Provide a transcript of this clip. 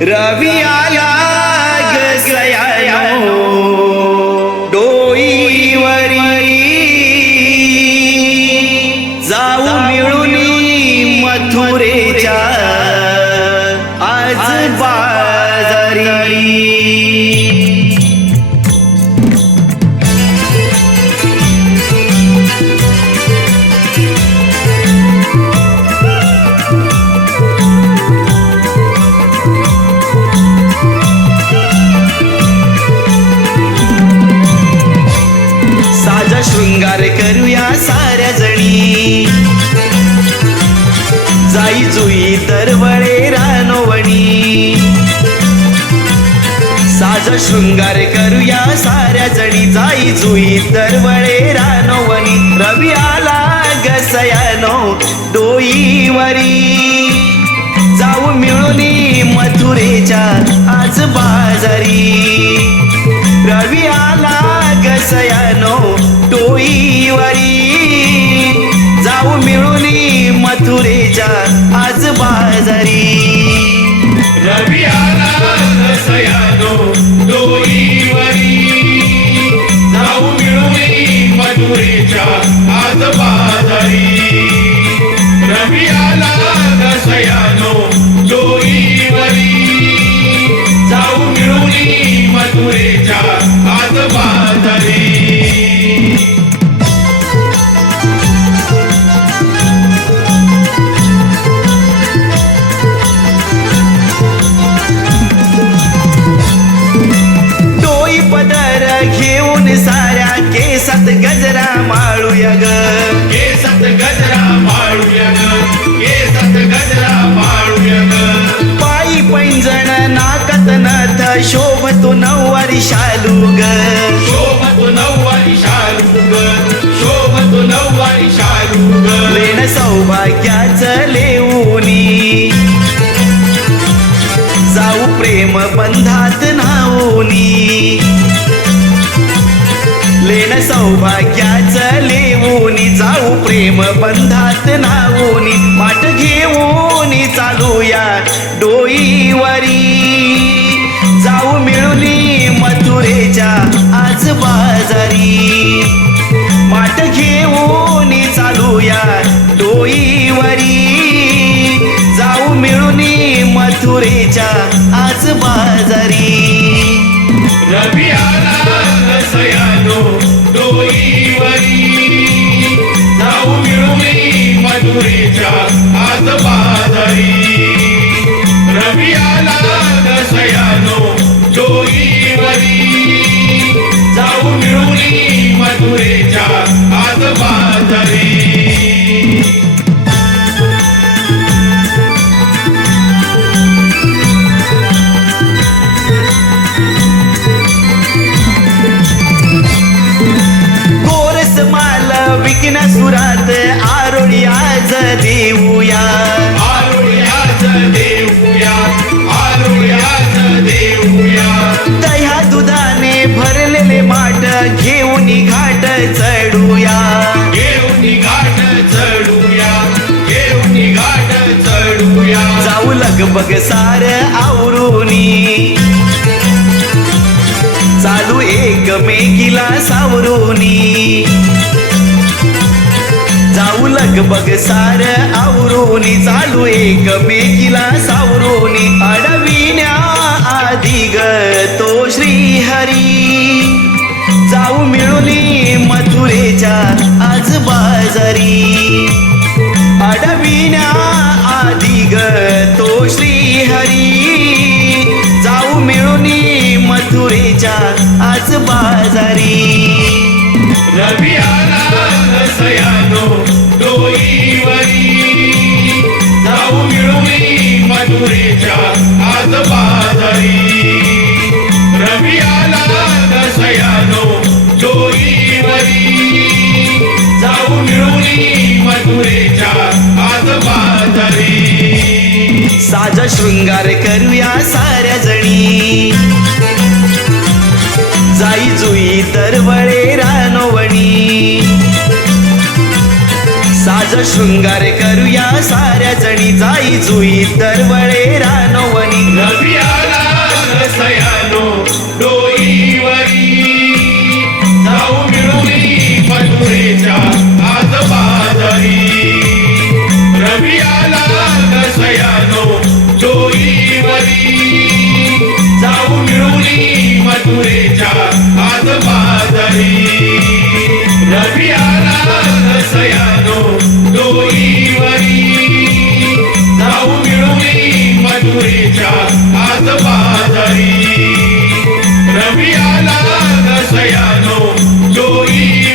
रवी आला गसयानो डोईवरी जाऊ मिळून मथुरेच्या आज बाजारी। शृंगार करूया साऱ्या जणी जाई जुई दरवळे रानवणी। साज शृंगार करूया साऱ्या जणी जाई जुई दरवळे रानवणी। रवी आला गसयानो डोईवरी जाऊ मिळून मथुरेच्या आज बाजारी। रवी आला गसयानो डोईवरी जाऊ मिळून मथुरेच्या आज बाजारी। रवी आला गसयानो डोईवरी जाऊ मिळून मथुरेच्या आज बाजारी। रवी आला गसयानो डोईवरी जाऊ मिळून मथुरेच्या आज बाजारी। घेऊन साऱ्या केसात गजरा माळूया ग, केसात गजरा माळूया ग, केसात गजरा माळूया ग। पायी पैंजण नाकात नथ शोभतो नऊवारी शालू ग, शोभतो नऊवारी शालू ग, शोभतो नऊवारी शालू ग। लेण सौभाग्याचं लेऊनी जाऊ प्रेम बंधात न्हाऊनी। लेण सौभाग्याचं लेऊनी जाऊ प्रेम बंधात न्हाऊनी। वाट घेऊन चालूया डोईवरी जाऊ मिळून मथुरेच्या आज बाजारी। वाट घेऊन चालूया डोईवरी जाऊ मिळून मथुरेच्या आज बाजारी। रवी आला गसयानो डोईवरी जाऊ मिळून मथुरेच्या आज बाजारी। रवी आला गसयानो डोईवरी जाऊ मिळून मथुरेच्या आज बाजारी। सुरात आरोळी आज देऊया, आरोळी आज देऊया, आरोळी आज देऊया। दह्या दुधाने भरलेले माठ घेऊन घाट चढूया, घेऊन घाट चढूया, घेऊन घाट चढूया। जाऊ लगबग सार आवरूनी चालू एकमेकीला सावरूनी। जाऊ लगबग सार आवरूनी चालू एकमेकीला सावरूनी। अडविण्या आधी ग तो श्रीहरी जाऊ मिळून मथुरेच्या आज बाजारी। अडविण्या आधी ग तो श्रीहरी जाऊ मिळून मथुरेच्या आज बाजारी। रवी आला गसयानो डोईवरी जाऊ मिळून मथुरेच्या आज बाजारी। रवी आला गसयानो डोईवरी जाऊ मिळून मथुरेच्या आज बाजारी। साज शृंगार करूया साऱ्या जणी जाई जुई दरवळे रानवणी। साज शृंगार करूया साऱ्या जणी जाई जुई दरवळे रानवणी। रवी सयानो डोईवरी जाऊ मिळूनी मथुरेच्या आज बाजारी रवी आला ग सयानो डोईवरी जाऊ मिळूनी मथुरेच्या आज बाजारी रवी आला ग सयानो डोईवरी जाऊ मिळूनी मथुरेच्या आज बाजारी रवी आला ग सयानो डोईवरी